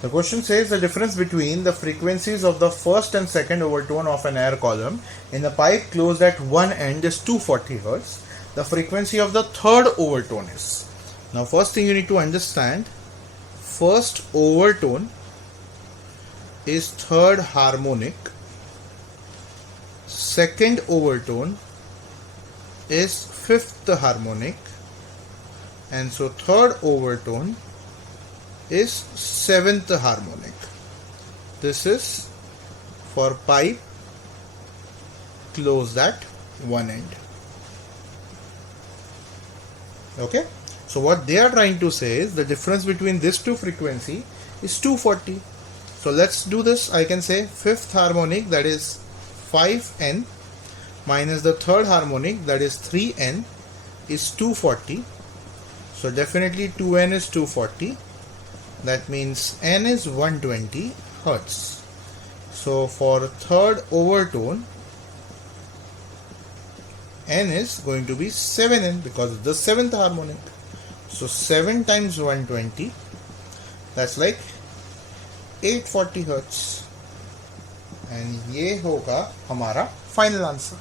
The question says the difference between the frequencies of the first and second overtone of an air column in a pipe closed at one end is 240 Hz. The frequency of the third overtone is. Now first thing you need to understand, first overtone is third harmonic, second overtone is fifth harmonic, and so third overtone is seventh harmonic. This is for pipe closed at one end. Okay, so what they are trying to say is the difference between these two frequency is 240. So let's do this. I can say fifth harmonic, that is 5n, minus the third harmonic, that is 3n, is 240. So definitely 2n is 240. That means n is 120 Hertz. So for third overtone, n is going to be 7n because it's the seventh harmonic. So 7 times 120, that's like 840 Hertz. And ये होगा हमारा final answer.